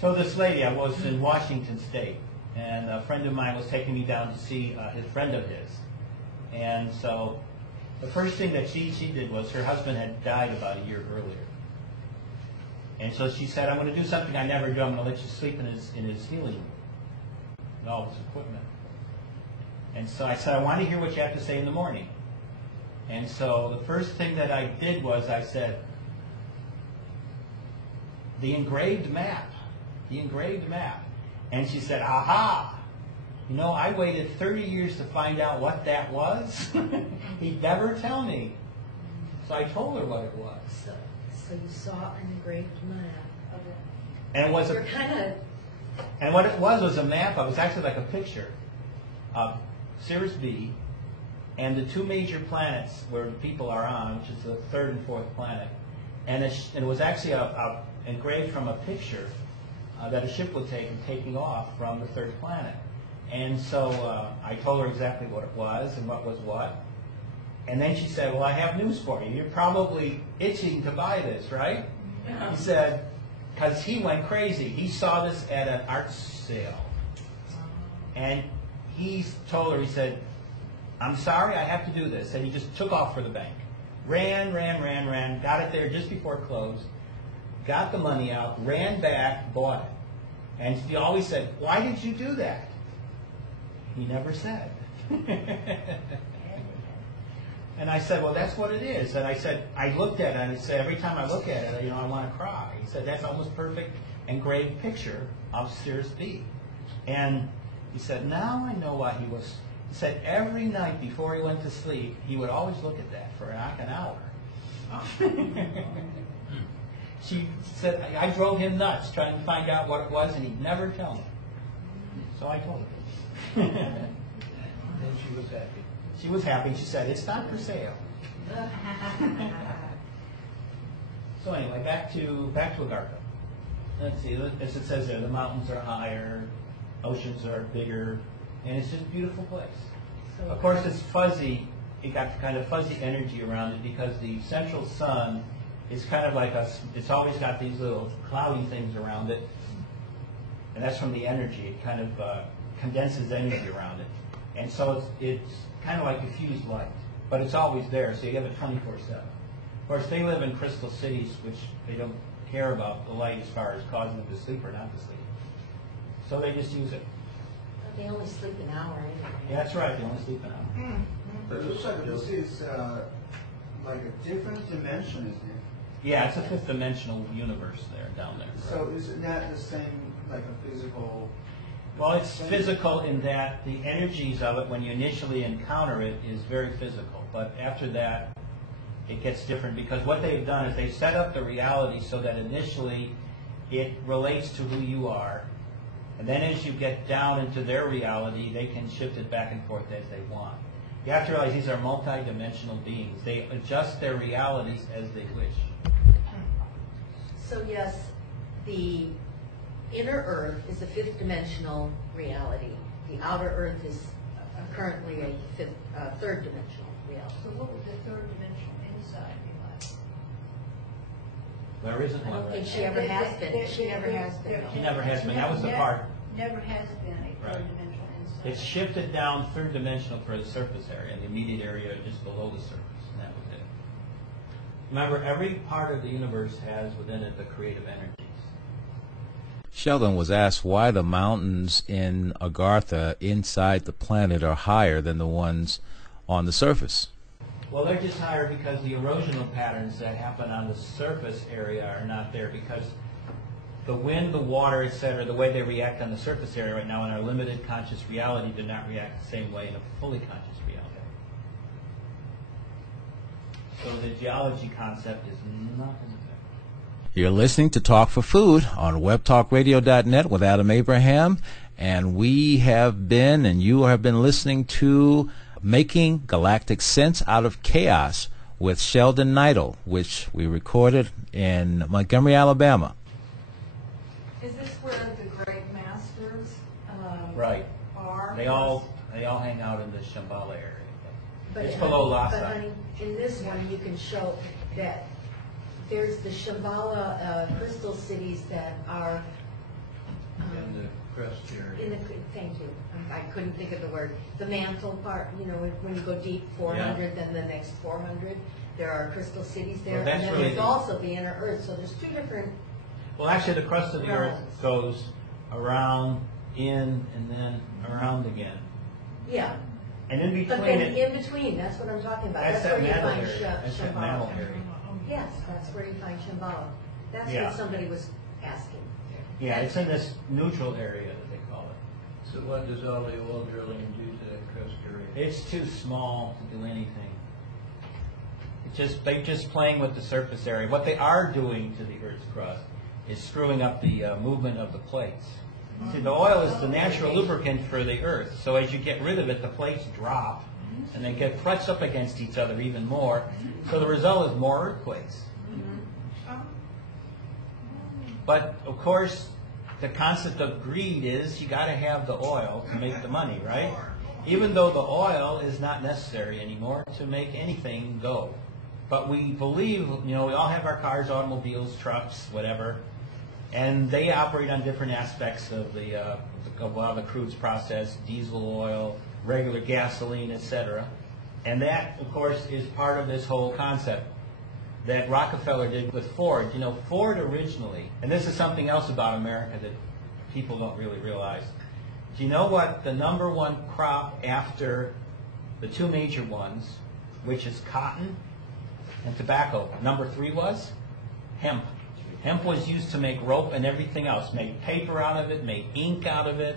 So this lady, I was in Washington State, and a friend of mine was taking me down to see his friend of his. And so the first thing that she did was her husband had died about a year earlier. And so she said, I'm going to do something I never do. I'm going to let you sleep in his healing room and all his equipment. And so I said, I want to hear what you have to say in the morning. And so the first thing that I did was I said, the engraved map. And she said, aha, you know, I waited 30 years to find out what that was. He'd never tell me. So I told her what it was. So you saw an engraved map of it. And it was You're kind of... And what it was a map. It was actually like a picture of Sirius B and the two major planets where people are on, which is the third and fourth planet. And it was actually engraved from a picture that a ship would take and taking off from the third planet. And so I told her exactly what it was and what was what. And then she said, well, I have news for you. You're probably itching to buy this, right? Yeah. He said, because he went crazy. He saw this at an art sale. And he told her, he said, I'm sorry, I have to do this. And he just took off for the bank. Ran, got it there just before it closed, got the money out, ran back, bought it. And he always said, why did you do that? He never said. And I said, well, that's what it is. And I said, I looked at it, and I said, every time I look at it, you know, I want to cry. He said, that's almost perfect engraved picture of Sirius B. And he said, now I know why he was. He said, every night before he went to sleep, he would always look at that for like an hour. She said, I drove him nuts trying to find out what it was, and he'd never tell me. So I told her. And she was happy. She was happy. She said, it's not for sale. So anyway, back to Agartha. Let's see, as it says there, the mountains are higher, oceans are bigger, and it's just a beautiful place. So of course, it's fuzzy. It got kind of fuzzy energy around it because the central sun is kind of like it's always got these little cloudy things around it, and that's from the energy. It kind of condenses energy around it. And so it's kind of like diffused light, but it's always there, so you have it 24/7. Of course, they live in crystal cities, which they don't care about the light as far as causing them to sleep or not to sleep. So they just use it. They only sleep an hour, anyway. Yeah, that's right, they only sleep an hour. But it looks like this is like a different dimension, isn't it? Yeah, it's a fifth dimensional universe there, down there. So isn't that the same, like a physical... Well, it's physical in that the energies of it, when you initially encounter it, is very physical. But after that, it gets different because what they've done is they set up the reality so that initially it relates to who you are. And then as you get down into their reality, they can shift it back and forth as they want. You have to realize these are multi-dimensional beings. They adjust their realities as they wish. So yes, the inner Earth is a fifth dimensional reality. The outer Earth is currently a third dimensional reality. So what would the third dimensional inside be like? There isn't I one don't think right she ever has been. She never has been. She never has been. That was the part. Never has been a third dimensional inside. It's shifted down third dimensional for the surface area, the immediate area just below the surface, and that was it. Remember, every part of the universe has within it the creative energies. Sheldan was asked why the mountains in Agartha inside the planet are higher than the ones on the surface. Well, they're just higher because the erosional patterns that happen on the surface area are not there because the wind, the water, etc., the way they react on the surface area right now in our limited conscious reality do not react the same way in a fully conscious reality. So the geology concept is not in effect. You're listening to Talk for Food on webtalkradio.net with Adam Abraham, and we have been, and you have been listening to Making Galactic Sense Out of Chaos with Sheldan Nidle, which we recorded in Montgomery, Alabama. Is this where the great masters Right. are? They all hang out in the Shambhala area. But It's below Lhasa. But honey, in this one you can show that There's the Shambhala crystal cities that are In the crust area. in the, thank you, I couldn't think of the word, the mantle part, you know, when you go deep 400, then the next 400, there are crystal cities there, Well, that's and then really there's the- also the inner earth, so there's two different, Well, actually, the crust of the Earth Realms. goes around, in, and then around again. yeah. And in But between then it, in between, that's what I'm talking about. that's where that you mantle find area. That's that mantle Shambhala. area. Yes, that's where you find Shambhala. That's Yeah. what somebody was asking. Yeah, it's in this neutral area that they call it. So what does all the oil drilling do to that crust area? It's too small to do anything. They're just playing with the surface area. What they are doing to the Earth's crust is screwing up the movement of the plates. See, the oil is the natural lubricant for the Earth. So as you get rid of it, the plates drop, and they get pressed up against each other even more. So the result is more earthquakes. But of course, the concept of greed is you got to have the oil to make the money, right? Even though the oil is not necessary anymore to make anything go. But we believe, you know, we all have our cars, automobiles, trucks, whatever, and they operate on different aspects of how the crude's processed, diesel oil, regular gasoline, etc. And that, of course, is part of this whole concept that Rockefeller did with Ford. You know, Ford originally, and this is something else about America that people don't really realize. Do you know what the number one crop after the two major ones, which is cotton and tobacco, number 3 was? Hemp. Hemp was used to make rope and everything else, make paper out of it, make ink out of it.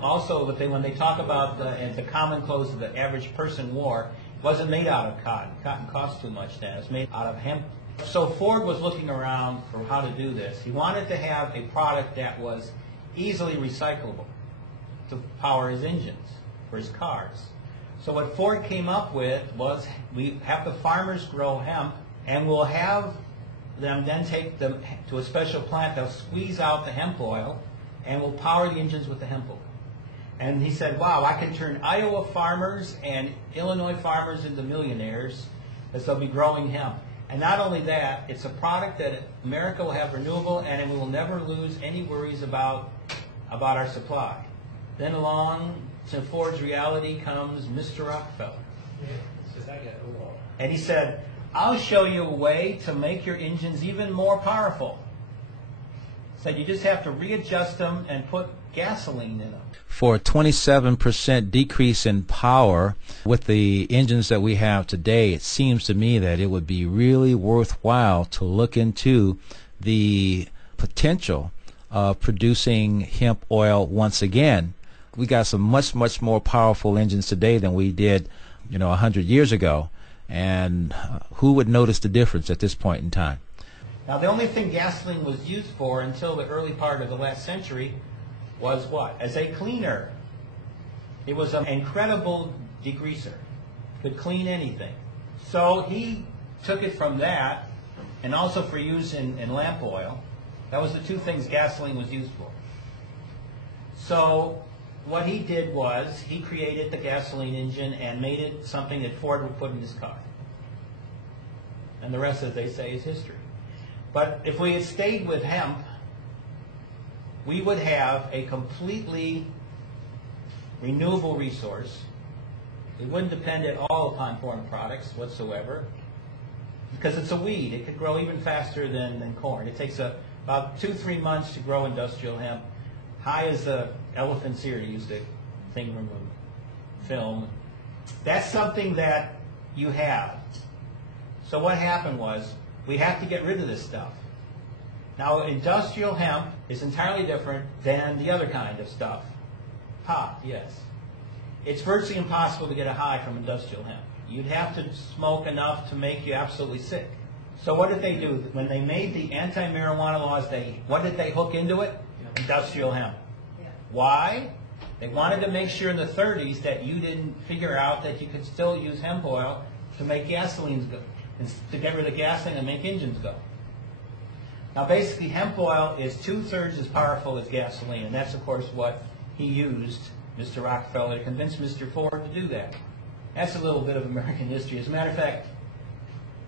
Also, when they talk about the common clothes that the average person wore, it wasn't made out of cotton. Cotton cost too much then. It was made out of hemp. So Ford was looking around for how to do this. He wanted to have a product that was easily recyclable to power his engines for his cars. So what Ford came up with was, we have the farmers grow hemp, and we'll have them then take them to a special plant. They'll squeeze out the hemp oil, and we'll power the engines with the hemp oil. And he said, wow, I can turn Iowa farmers and Illinois farmers into millionaires as they'll be growing hemp. And not only that, it's a product that America will have renewable, and we will never lose any worries about our supply. Then along to Ford's reality comes Mr. Rockefeller. And he said, I'll show you a way to make your engines even more powerful. He said, you just have to readjust them and put gasoline in them. For a 27% decrease in power with the engines that we have today, it seems to me that it would be really worthwhile to look into the potential of producing hemp oil once again. We got some much more powerful engines today than we did, 100 years ago. And who would notice the difference at this point in time? Now, the only thing gasoline was used for until the early part of the last century was what? As a cleaner. It was an incredible degreaser. Could clean anything. So he took it from that, and also for use in lamp oil. That was the two things gasoline was used for. So what he did was he created the gasoline engine and made it something that Ford would put in his car. And the rest, as they say, is history. But if we had stayed with hemp, we would have a completely renewable resource. We wouldn't depend at all upon foreign products whatsoever, because it's a weed. It could grow even faster than corn. It takes about 2-3 months to grow industrial hemp. High as the elephant's ear, to use the thing from film. That's something that you have. So what happened was, we have to get rid of this stuff. Now, industrial hemp is entirely different than the other kind of stuff. Pot, yes. It's virtually impossible to get a high from industrial hemp. You'd have to smoke enough to make you absolutely sick. So what did they do? When they made the anti-marijuana laws, what did they hook into it? Industrial hemp. Yeah. Why? They wanted to make sure in the 30s that you didn't figure out that you could still use hemp oil to make gasolines go, and to get rid of gasoline and make engines go. Now basically hemp oil is 2/3 as powerful as gasoline, and that's of course what he used, Mr. Rockefeller, to convince Mr. Ford to do that. That's a little bit of American history. As a matter of fact,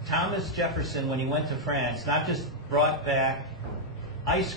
Thomas Jefferson, when he went to France, not just brought back ice